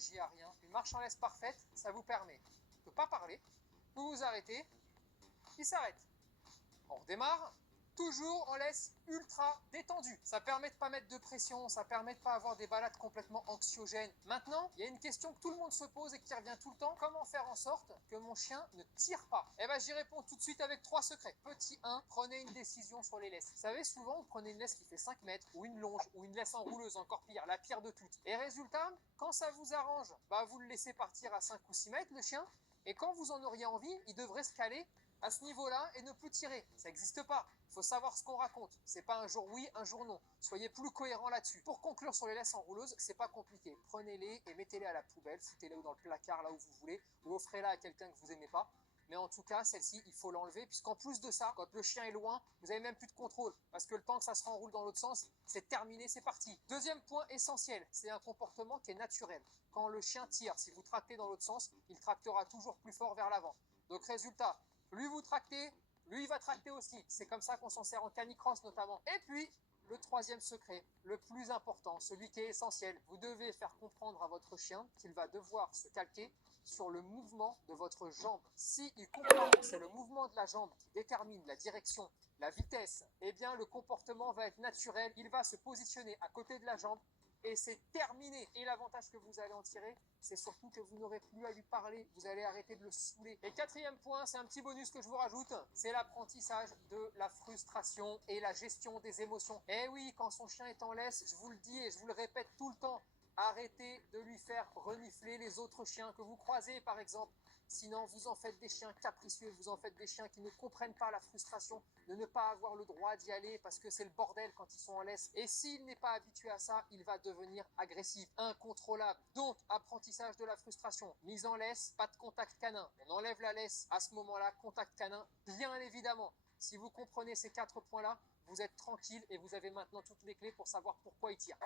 réagit à rien. Une marche en laisse parfaite, ça vous permet de ne pas parler, vous vous arrêtez, il s'arrête. On redémarre, toujours en laisse ultra détendue. Ça permet de ne pas mettre de pression, ça permet de ne pas avoir des balades complètement anxiogènes. Maintenant, il y a une question que tout le monde se pose et qui revient tout le temps. Comment faire en sorte que mon chien ne tire pas? Eh bien, j'y réponds tout de suite avec 3 secrets. Petit 1, prenez une décision sur les laisses. Vous savez, souvent, vous prenez une laisse qui fait 5 mètres, ou une longe, ou une laisse enrouleuse, encore pire, la pire de toutes. Et résultat, quand ça vous arrange, vous le laissez partir à 5 ou 6 mètres, le chien, et quand vous en auriez envie, il devrait se caler à ce niveau-là et ne plus tirer. Ça n'existe pas. Il faut savoir ce qu'on raconte. C'est pas un jour oui, un jour non. Soyez plus cohérents là-dessus. Pour conclure sur les laisses enrouleuses, c'est pas compliqué. Prenez-les et mettez-les à la poubelle, foutez-les ou dans le placard là où vous voulez, ou offrez-la à quelqu'un que vous aimez pas. Mais en tout cas, celle-ci, il faut l'enlever, puisqu'en plus de ça, quand le chien est loin, vous n'avez même plus de contrôle, parce que le temps que ça se renroule dans l'autre sens, c'est terminé, c'est parti. Deuxième point essentiel, c'est un comportement qui est naturel. Quand le chien tire, si vous tractez dans l'autre sens, il tractera toujours plus fort vers l'avant. Donc résultat, plus vous tractez, lui il va tracter aussi. C'est comme ça qu'on s'en sert en canicross notamment. Et puis, le troisième secret, le plus important, celui qui est essentiel, vous devez faire comprendre à votre chien qu'il va devoir se calquer sur le mouvement de votre jambe. S'il comprend que c'est le mouvement de la jambe qui détermine la direction, la vitesse, eh bien le comportement va être naturel. Il va se positionner à côté de la jambe et c'est terminé. Et l'avantage que vous allez en tirer, c'est surtout que vous n'aurez plus à lui parler, vous allez arrêter de le saouler. Et quatrième point, c'est un petit bonus que je vous rajoute, c'est l'apprentissage de la frustration et la gestion des émotions. Eh oui, quand son chien est en laisse, je vous le dis et je vous le répète tout le temps, arrêtez de lui faire renifler les autres chiens que vous croisez par exemple. Sinon, vous en faites des chiens capricieux, vous en faites des chiens qui ne comprennent pas la frustration de ne pas avoir le droit d'y aller parce que c'est le bordel quand ils sont en laisse. Et s'il n'est pas habitué à ça, il va devenir agressif, incontrôlable. Donc, apprentissage de la frustration, mise en laisse, pas de contact canin. On enlève la laisse, à ce moment-là, contact canin, bien évidemment. Si vous comprenez ces 4 points-là, vous êtes tranquille et vous avez maintenant toutes les clés pour savoir pourquoi il tire.